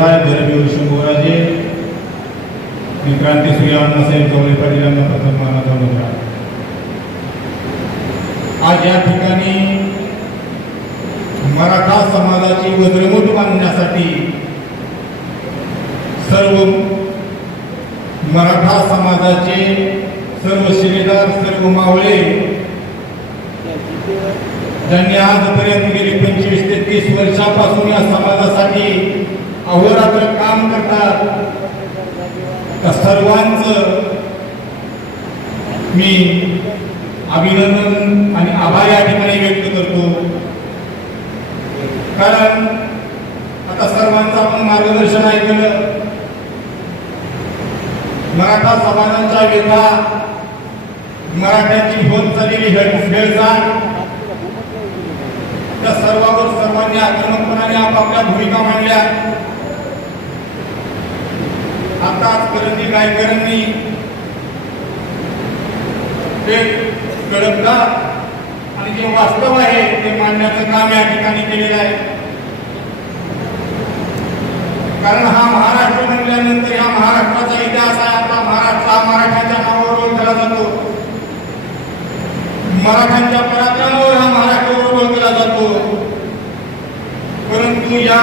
काय धर्मवीर शंभूराजे मी क्रांतीसूर्य अण्णासाहेब चौरे पाटील यांना प्रथम मानाचा आज या ठिकाणी मराठा समाजाची वज्रमूठ बांधण्यासाठी सर्व मराठा समाजाचे सर्व शिलेदार सर्व मावळे ज्यांनी आजपर्यंत गेली पंचवीस ते तीस वर्षापासून या समाजासाठी अहोरात्र काम करतात. त्या सर्वांचं मी अभिनंदन आणि आभार या ठिकाणी व्यक्त करतो. कारण आता सर्वांचं आपण मार्गदर्शन ऐकलं. मराठा समाजांचा व्यथा मराठ्यांची होत चाललेली हेळसाण त्या सर्वावर सर्वांनी आक्रमकपणाने आपापल्या भूमिका मांडल्या. आताचपर्यंत गायकरांनी ते कळपदार आणि जे वास्तव आहे ते मांडण्याचं काम या ठिकाणी केलेलं आहे. कारण हा महाराष्ट्र म्हणल्यानंतर या महाराष्ट्राचा इतिहास आहे. आता महाराष्ट्र हा मराठ्यांच्या नावावर ओळखला जातो. मराठ्यांच्या पराक्रमावर हा महाराष्ट्रावर ओळखला जातो. परंतु या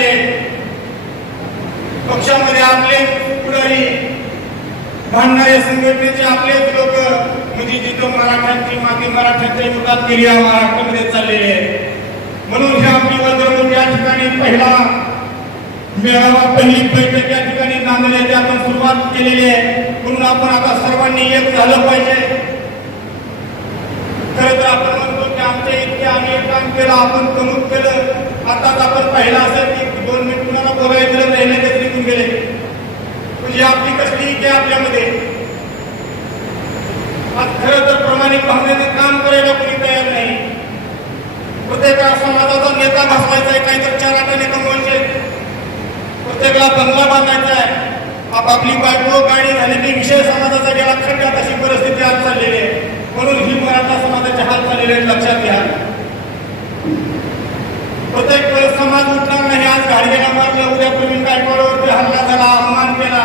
भांडणारे संघटनेचे आपलेच लोक म्हणजे जिथं मराठ्यांची माती मराठ्यांच्या युद्धात गेली या महाराष्ट्रामध्ये चाललेले आहे. म्हणून हे आपली वज्रमूठ या ठिकाणी पहिला मेळावा पहिली बैठक या ठिकाणी नांदण्याची आपण सुरुवात केलेली आहे. म्हणून आपण आता सर्वांनी एक झालं पाहिजे. खरं तर आपण म्हणतो की आमच्या इतके आम्ही एक काम केलं आपण कमूत केलं. आताच आपण पाहिलं असेल की दोन मिनिट कुणाला बोलायचं दिलं नाही लगेच निघून गेले म्हणजे आपली कसली की आपल्यामध्ये आज खरं तर प्रामाणिक भावनेचं काम करायला कोणी तयार नाही प्रत्येकाला समाजाचा नेता बसवायचा आहे काहीतरी चार आठाने कमवायचे प्रत्येकाला बंगला बांधायचा आहे. आपापली बायको गाडी झाली की विषय समाजाचा गेला खड्ड्यात अशी परिस्थिती आज चाललेली आहे? म्हणून ही मराठा समाजाचे हाल चाललेले आहेत लक्षात घ्या. प्रत्येक वेळेस समाज उठणार नाही आज गाडगेला मारलं उद्या प्रवीण गायकवाडवरती हल्ला झाला अपमान केला.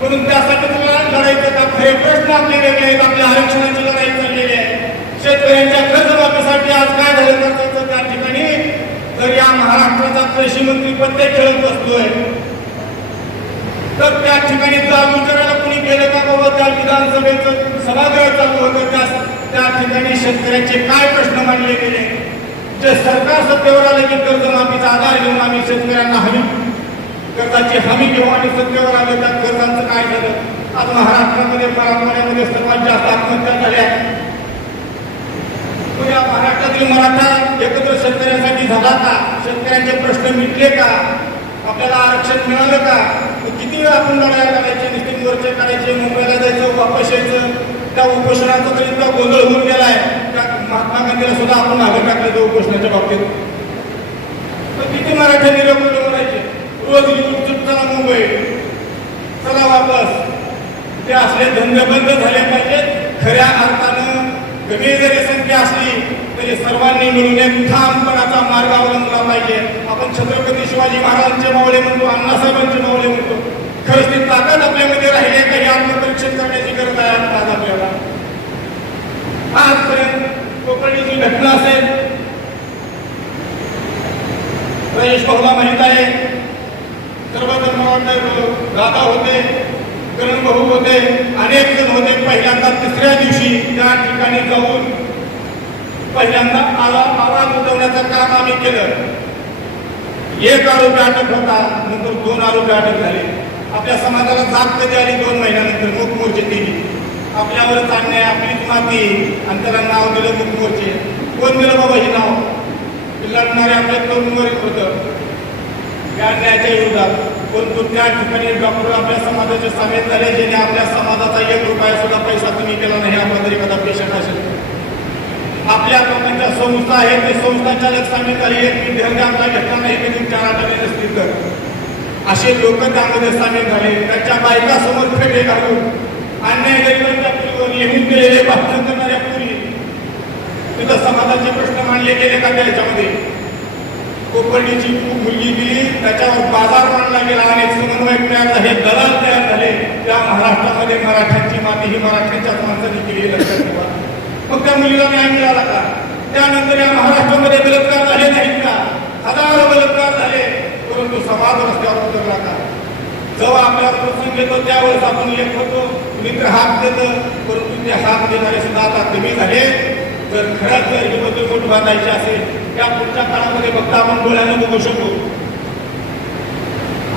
म्हणून त्यासाठी तुम्हाला लढायचं का खरे प्रश्न आपले वेगळे आहेत आपल्या आरक्षणाची लढाई चाललेली आहे. शेतकऱ्यांच्या कर्जमाफीसाठी आज काय झालं तर त्या ठिकाणी तर या महाराष्ट्राचा कृषी मंत्री प्रत्येक खेळत बसतोय तर त्या ठिकाणी जाब विचारायला कोणी गेलं का बाबा त्या विधानसभेचं सभागृह चालू होतं? त्या त्या ठिकाणी शेतकऱ्यांचे काय प्रश्न मांडले गेले? जे सरकार सत्तेवर आलं की कर्जमाफीचा आधार घेऊन आम्ही शेतकऱ्यांना हमी कर्जाची हमी घेऊ आणि सत्तेवर आले त्या कर्जांचं काय झालं? आज महाराष्ट्रामध्ये मराठवाड्यामध्ये सर्वात जास्त आत्महत्या झाल्या. या महाराष्ट्रातील मराठा एकत्र शेतकऱ्यांसाठी झाला का? शेतकऱ्यांचे प्रश्न मिटले का? आपल्याला आरक्षण मिळालं का? किती वेळ आपण लढाया करायचे? नितीन मोर्चे करायचे मुंबईला जायचं वापस यायचं? त्या उपोषणाचा तर इतका गोंधळ होऊन गेलाय. त्या महात्मा गांधीला सुद्धा आपण मागे टाकलं त्या उपोषणाच्या बाबतीत. तर किती मराठा लोक म्हणायचे रोज येऊन चला मुंबई. चला वापस. ते असले धंदे बंद झाले पाहिजेत. खऱ्या अर्थानं कमी जरी संख्या असली तरी सर्वांनी मिळून एक ठामपणाचा मार्ग अवलंबला पाहिजे. आपण छत्रपती शिवाजी महाराजांचे मावळे म्हणतो अण्णासाहेबांचे मावळे म्हणतो. खरंच ती ताकद आपल्यामध्ये राहिली आहे का हे आत्मपरीक्षण करण्याची गरज आहे आज आपल्याला. आजपर्यंत कोकणीची घटना असेल रमेश भाऊला माहीत आहे. सर्व धर्मावंत दादा होते. करण भाऊ होते अनेक जण होते. पहिल्यांदा तिसऱ्या दिवशी त्या ठिकाणी जाऊन पहिल्यांदा आला आवाज उठवण्याचं काम आम्ही केलं. एक आरोपी अटक होता नंतर दोन आरोपी अटक झाले. आपल्या समाजाला जात कधी आली? दोन महिन्यानंतर मुख मोर्चे दिली आपल्यावरच अन्याय आपली माती आणि त्याला नाव दिलं मुख मोर्चे. कोण दिलं बाबा हे नाव? लढणारे आपल्या तरुण होतं. या अन्यायाच्या विरोधात. कोणकोणत्या त्या ठिकाणी डॉक्टर आपल्या समाजाचे सामील झाले ज्याने आपल्या समाजाचा एक रुपया सुद्धा पैसा कमी केला नाही आपला तरी एखादा पेशंट असेल. आपल्या लोकांच्या संस्था आहेत ते संस्थांच्या चालक सामील झाले एक विद्यार्थी आपला घेतला नाही ते चार आठवडे नसतील तर. असे लोक त्यामध्ये सामील झाले त्यांच्या बायकासमोर फेटे घालून अन्याय गरिबांच्या पुरीवर येऊन भाषण करणाऱ्या पुरी तिथं समाजाचे प्रश्न मांडले गेले का त्याच्यामध्ये कोपर्डीची खूप मुलगी गेली त्याच्यावर बाजार मांडला गेला आणि समन्वय तयार झाले दलाल तयार झाले. त्या महाराष्ट्रामध्ये मराठ्यांची माती ही मराठ्यांच्याच माणसांनी केली लक्षात ठेवा. मग त्या मुलीला न्याय मिळाला का? त्यानंतर या महाराष्ट्रामध्ये बलात्कार झाले नाहीत का? हजारो बलात्कार झाले परंतु समाज रस्त्यावर उतरला का? जेव्हा आपल्यावर प्रसंग येतो त्यावेळेस आपण लेख होतो मित्र हात देतं परंतु ते हात देणारे सुद्धा आता कमी झाले. तर खरंच जर ही मोठ बांधायची असेल या पुढच्या काळामध्ये फक्त आपण डोळ्याने बघू शकतो.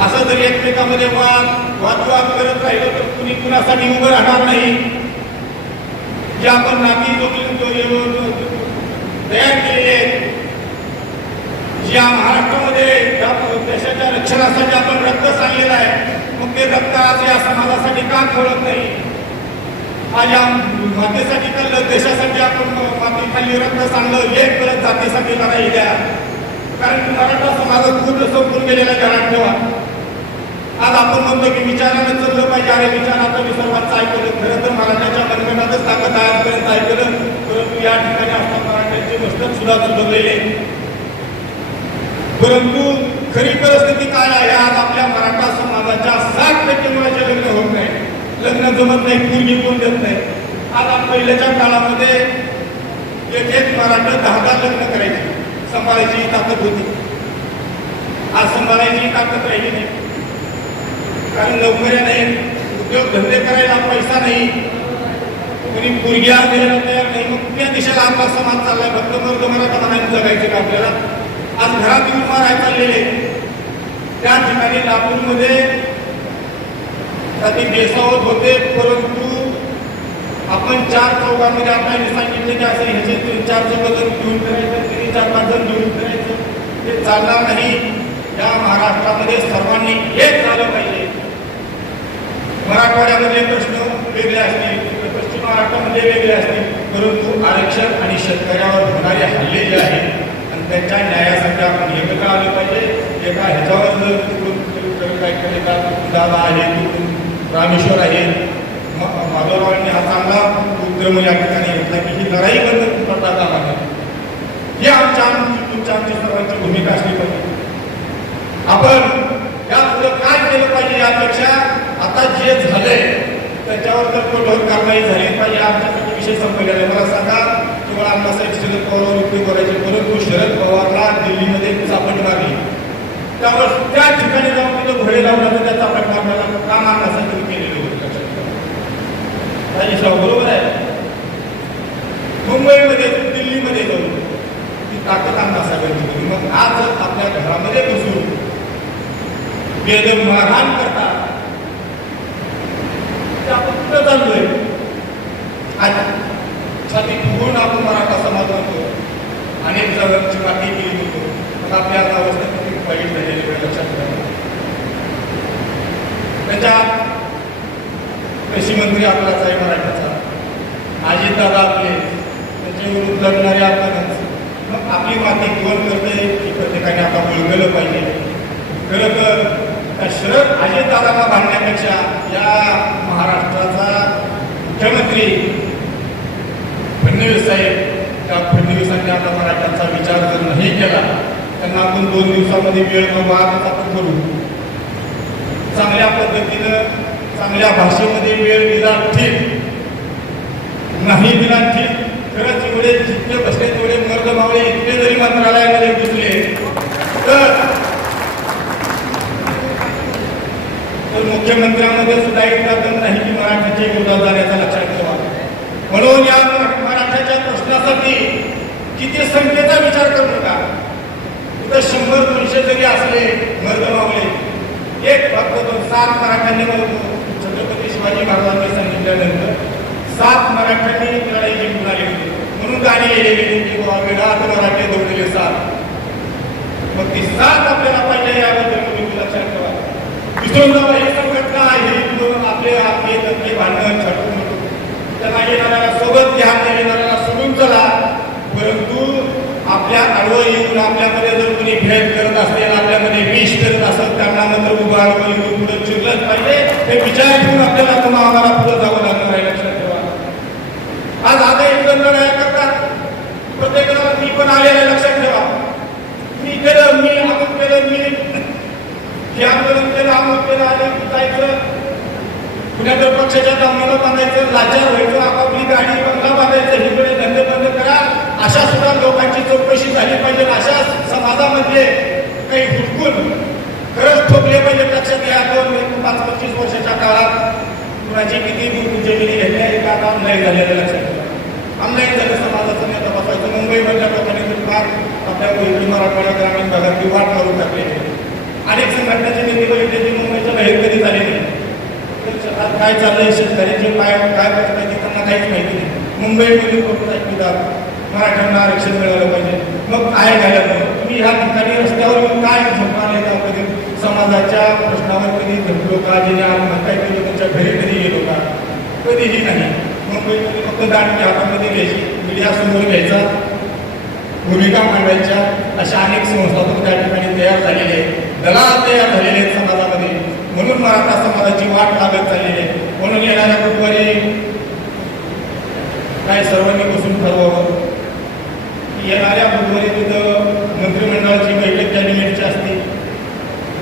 असं जरी एकमेकामध्ये वाद वादविवाद करत राहिलं तर कुणी कुणासाठी उभं राहणार नाही. जे आपण नाती तयार केलेले ज्या महाराष्ट्रामध्ये या देशाच्या रक्षणासाठी आपण रक्त सांगलेलं आहे मग ते रक्त आज या समाजासाठी का खोळत नाही? आज या मातेसाठी चाललं देशासाठी आपण मातीखाली रक्त सांगलं एक परत जातीसाठी लढाई द्या. कारण मराठा समाजात पूर्ण संपून गेलेला घरात ठेवा आज आपण म्हणतो की विचारानं चाललं पाहिजे. अरे विचाराचं मी सर्वांचं ऐकलं. खरं तर मराठ्याच्या मनगटातच ताकद तयार आजपर्यंत ऐकलं. परंतु या ठिकाणी असता मराठ्यांचे मस्तक सुद्धा सुधरलेले परंतु खरी परिस्थिती काय आहे? आज आपल्या मराठा समाजाच्या साठ टक्के मुलाचे लग्न होत लग्न जमत नाही पूर्वी कोण देत नाही. आज पहिल्याच्या काळामध्ये एक एक मराठा दहा दहा लग्न करायचे. सांभाळायची ताकद होती. आज सांभाळायची ताकद राहिली नाही. कारण नोकऱ्या नाही उद्योग धंदे करायला पैसा नाही. कोणी पोरगी आज द्यायला तयार नाही. मग त्या दिशेला आपला समाज चाललाय? फक्त मग मराठा म्हणायला जगायचे का आपल्याला? आज घरात येऊन माराय चाललेले. त्या ठिकाणी लातूरमध्ये कधी बेसावत होते परंतु आपण चार चौकामध्ये आपल्याला सांगितले की असं ह्याचे तीन चार चौघ जण घेऊन करायचं तिन्ही चार पाच जण घेऊन करायचं ते चालणार नाही. या महाराष्ट्रामध्ये सर्वांनी एक झालं पाहिजे. मराठवाड्यामधले प्रश्न वेगळे असतील पश्चिम महाराष्ट्रामध्ये वेगळे असतील परंतु आरक्षण आणि शेतकऱ्यावर होणारे हल्ले जे आहेत आणि त्यांच्या न्यायासाठी आपण एकत्र आलं पाहिजे. एका ह्याच्यावर जर तिकडून तिकडून काय केले दादा आहे तिकडून रामेश्वर आहे. म- माधवरावांनी हा चांगला उपक्रम या ठिकाणी घेतला की ही लढाई बंद करता कामा नये ही आमच्या आमची तुमच्या आमच्या सर्वांची भूमिका असली पाहिजे. आपण या पुढे काय केलं पाहिजे यापेक्षा आता जे झालंय त्याच्यावर जर कठोर कारवाई झाली. पाहिजे आमच्यासाठी विषय संपलेला मला सांगा किंवा अण्णासाहेब शरद पवार उपयोग करायचे. परंतु शरद पवारला दिल्लीमध्ये चापट मारली त्यामुळे त्या ठिकाणी जाऊन तिथं घोडे लावला तर प्रकार चापट मारण्याला काम अण्णासाहेब तुम्ही केलेले होते? लक्षात बरोबर आहे? मुंबईमध्ये दिल्लीमध्ये जाऊन ती ताकद अण्णासाहेबांची होती. मग आज आपल्या घरामध्ये बसून वेद मारहाण करतात ते आपण कुठं चाललोय आज छाती फुगून आपण मराठा समाज म्हणतो अनेक जणांची माती केली होतो मग आपल्या आता अवस्था किती वाईट झालेली आहे लक्षात ठेवा त्याच्यात कृषी मंत्री आपलाच आहे मराठ्याचा अजित दादा आपले त्याच्या विरुद्ध लढणारे आपणच मग आपली माती कोण करते ही प्रत्येकाने आता पाहिजे. खरं तर त्या शरद अजितदादांना बांधण्यापेक्षा या महाराष्ट्राचा मुख्यमंत्री फडणवीस साहेब त्या फडणवीसांनी आता मराठ्यांचा विचार जर नाही केला त्यांना आपण दोन दिवसामध्ये वेळ वाद करू. चांगल्या पद्धतीनं चांगल्या भाषेमध्ये वेळ दिला ठीक. नाही दिला ठीक खरंच एवढे जितके बसले तेवढे मर्द मावळे इतके जरी मंत्रालयामध्ये घुसले तर तर मुख्यमंत्र्यांमध्ये सुद्धा एक दम नाही की मराठ्याच्या विरोधात जाण्याचा लक्षात ठेवा. म्हणून या मराठ्याच्या प्रश्नासाठी किती संख्येचा विचार करू नका. इथं शंभर दोनशे जरी असले मर्द मावले एक फक्त दोन सात मराठ्यांनी छत्रपती शिवाजी महाराजांनी सांगितल्यानंतर सात मराठ्यांनी लढाई जिंकून आली होती म्हणून गाणी गेलेली की बाबा वेळात मराठे दौडले सात. मग ती सात आपल्याला पाहिजे याबद्दल तुम्ही लक्षात ठेवा. विसरून जावा ही संघटना ही आपले आपले तत्वे भांडण छटून त्यांना येणाऱ्याला सोबत घ्या त्या सोडून चला. परंतु आपल्या आडवं येऊन आपल्यामध्ये जर कोणी भेट करत असेल आपल्यामध्ये विष करत असेल त्यांना मात्र उभा येऊन पुढे चिरलंच पाहिजे. हे विचार ठेवून आपल्याला पुन्हा आम्हाला पुढे जावं लागणार आहे लक्षात ठेवा. आज आता एक जण लढाया करतात. प्रत्येकाला मी पण आलेलं लक्षात ठेवा. मी केलं मी अमुक केलं मी हे आंदोलन केलं अमुक केलं आणि जायचं. कुणाच्या पक्षाच्या दामनाला बांधायचं लाचार व्हायचं आपापली गाडी करायचं हिकडे धंदे बंद करा. अशा सुद्धा लोकांची चौकशी झाली पाहिजे. अशा समाजामध्ये काही हुडकून खरंच ठोकले पाहिजे. लक्षात घ्या दोन पाच पंचवीस वर्षाच्या काळात कुणाची किती जमिनी घेतल्या हे का? ऑनलाईन झालेलं लक्षात घ्या. ऑनलाईन झालं समाजाचं नेता बसायचं मुंबईमधल्या लोकांनी तर फार आपल्या इकडे मराठवाडा ग्रामीण भागातली वाट करून टाकली अनेक संघटनेचे नेते बघितले ते मुंबईच्या बाहेर कधी झाले नाही. काय चाललंय? शेतकऱ्यांचे काय काय करताय त्यांना काहीच माहिती नाही. मुंबईमध्ये कोणतं ऐकतात मराठ्यांना आरक्षण मिळालं पाहिजे. मग काय झालं नाही तुम्ही ह्या ठिकाणी रस्त्यावर येऊन काय झोपणार येतात हो कधी? समाजाच्या प्रश्नावर कधी झोपलो का? जिने आत्महत्या केली त्यांच्या घरी कधी गेलो का? कधीही नाही. मुंबईमध्ये फक्त दांडकी हातामध्ये घ्यायची. मीडिया समोर घ्यायचा. भूमिका मांडायच्या. अशा अनेक संस्था पण त्या ठिकाणी तयार झालेल्या आहेत. दलाल तयार झालेले आहेत समाजामध्ये. म्हणून मराठा समाजाची वाट लागत चाललेली आहे. म्हणून येणाऱ्या बुधवारी काय सर्वांनी बसून ठरवावं येणाऱ्या बुधवारी तिथं मंत्रिमंडळाची बैठक कॅबिनेटची असते.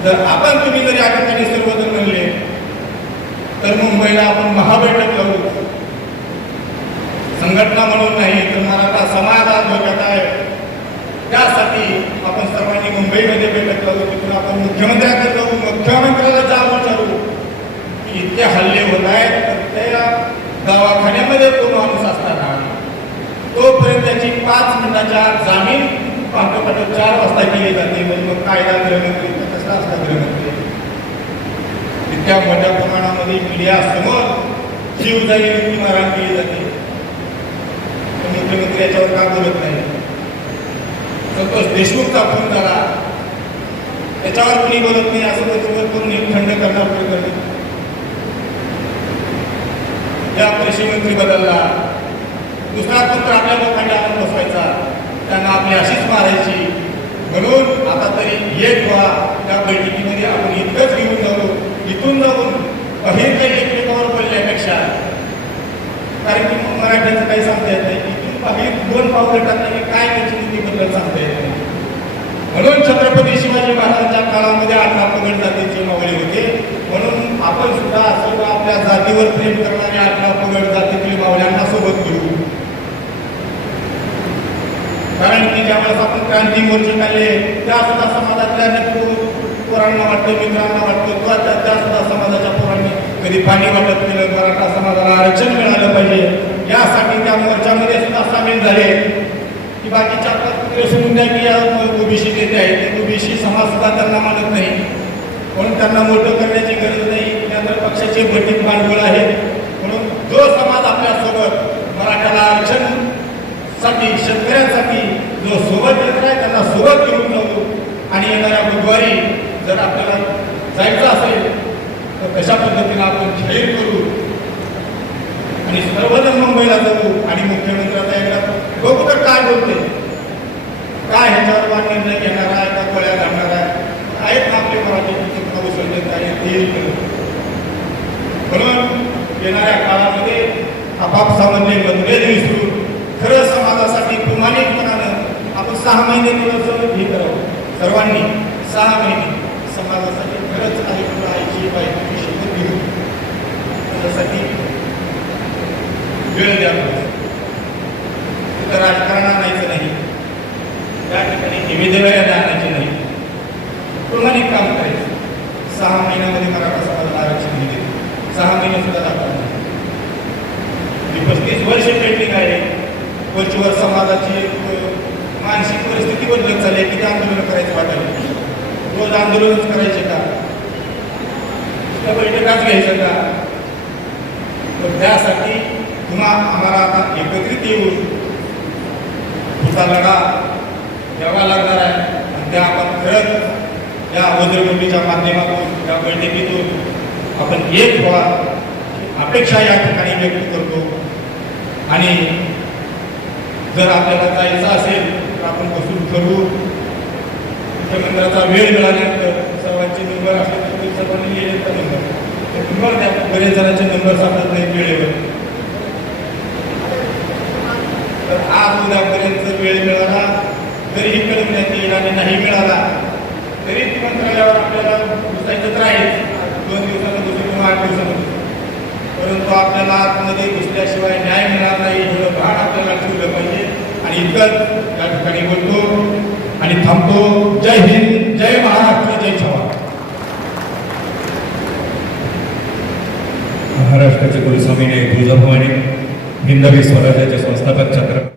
जर आपण तुम्ही जर या ठिकाणी सर्वजण म्हणले तर मुंबईला आपण महाबैठक लावू. संघटना म्हणून नाही तर मराठा समाज आज धोक्यात आहे. त्यासाठी आपण सर्वांनी मुंबईमध्ये बैठक लावू तिथून आपण मुख्यमंत्र्याकडे जाऊ मुख्यमंत्र्याला जाऊन विचारू की इतके हल्ले होत आहेत तर त्या दवाखान्यामध्ये तो माणूस तोपर्यंत त्याची पाच मिनिटाच्या आत जामीन पाठोपाठ चार वाजता केली जाते म्हणजे मग कायदा गृहमंत्री कसला असता गृहमंत्री इतक्या मोठ्या प्रमाणामध्ये मीडिया समोर जीव व्यक्ती मारहाण केली जाते. मुख्यमंत्री याच्यावर का बोलत नाही? संतोष देशमुखचा फोन झाला. त्याच्यावर कोणी बोलत नाही असं त्याच्यावर करून एक खंड करणार प्रकरण या कृषी मंत्री बदलला. दुसरा मंत्र आपल्या लोकांना आपण बसवायचा. त्यांना आपली अशीच मारायची. म्हणून आता तरी एक व्हा. त्या बैठकीमध्ये आपण इतकंच घेऊन जाऊ. इथून जाऊन बाहेर काही एकमेकावर पडल्यापेक्षा कारण की मग मराठ्यांचं काही सांगता येत नाही. इथून बाहेर दोन पावलं टाकल्याने काय त्याची नीतीबद्दल सांगता येत नाही. म्हणून छत्रपती शिवाजी महाराजांच्या काळामध्ये अठरा पगड जातीचे मावळे होते. म्हणून आपण सुद्धा असं आपल्या जातीवर प्रेम करणारे अठरा पगड जातीतील मावळ्यांना सोबत घेऊ कारण की ज्यावेळेस आपण क्रांती मोर्चे काढले त्या सुद्धा समाजातल्या अनेक पो- पोरांना वाटतं मित्रांना वाटतं किंवा त्या सुद्धा समाजाच्या पोरांनी कधी पाणी वाटत केलं मराठा समाजाला आरक्षण मिळालं पाहिजे. यासाठी त्या मोर्चामध्ये सुद्धा सामील झाले. की बाकीच्या आपल्या सोडून द्या की या ओबीसी नेते आहेत. ते ओबीसी समाज सुद्धा त्यांना मानत नाही. म्हणून त्यांना मोठं करण्याची गरज नाही. त्यानंतर पक्षाचे बैठक भांडवल आहे म्हणून जो समाज आपल्यासोबत मराठ्याला आरक्षणसाठी शेतकऱ्यांसाठी जो सोबत येत आहे त्यांना सोबत घेऊन जाऊ. आणि येणाऱ्या बुधवारी जर आपल्याला जायचं असेल तर कशा पद्धतीने आपण जाहीर करू? आणि सर्वजण मुंबईला जाऊ आणि मुख्यमंत्र्याचा एकदा बघू तर काय बोलते. काय ह्याच्यावर बा निर्णय घेणार आहे का गोळ्या घालणार आहे? आहेत ना आपले मराठी कौशल्य कार्य ते म्हणून येणाऱ्या काळामध्ये आपापसामधले मतभेद विसरून खरं समाजासाठी प्रामाणिकपणानं सहा महिने थोडंसं हे करावं. सर्वांनी सहा महिने समाजासाठी खरंच काही तुला आईची बायकोची शपथ घेऊ त्यासाठी वेळ द्यावा तिथं राजकारण आणायचं नाही. त्या ठिकाणी निवेदनाला आणायचे नाही. प्रामाणिक काम करायचं. सहा महिन्यामध्ये मराठा समाजाला आरक्षण दिले सहा महिने सुद्धा दाखवणार ही पस्तीस वर्ष पेंडिंग आहे. वर्षभर समाजाची मानसिक परिस्थिती बदलत चालली आहे किती आंदोलन करायचं वाटेल. रोज आंदोलनच करायचे का? त्या बैठकाच घ्यायचं का? तर त्यासाठी पुन्हा आम्हाला आता एकत्रित येऊन पुढचा लढा द्यावा लागणार आहे. आणि त्या आपण खरंच या वज्रगुंडीच्या माध्यमातून या बैठकीतून आपण एक व्हा अपेक्षा या ठिकाणी व्यक्त करतो. आणि जर आपल्याला जायचं असेल आपण बसून ठरवू. मुख्यमंत्र्याचा वेळ मिळाल्यानंतर सर्वांचे नंबर असले तर सर्वांनी येईल नंबर ते नंबर द्या बरेच जणांचे नंबर सापडत नाही वेळेवर. तर आज उद्यापर्यंत वेळ मिळाला तरीही कळवण्यात येईल आणि नाही मिळाला तरी मंत्रालयावर आपल्याला घुसायचंच राहील दोन दिवसानं दुसरी किंवा आठ दिवसामध्ये. परंतु आपल्याला आतमध्ये घुसल्याशिवाय न्याय मिळणार नाही एवढं भाड आपल्याला ठेवलं पाहिजे. आणि इतकंच या ठिकाणी बोलतो आणि थांबतो. जय हिंद जय महाराष्ट्र जय जवान महाराष्ट्राचे गुरुस्वामीने तुळजाभवानी हिंदवी स्वराज्याचे संस्थापक छत्र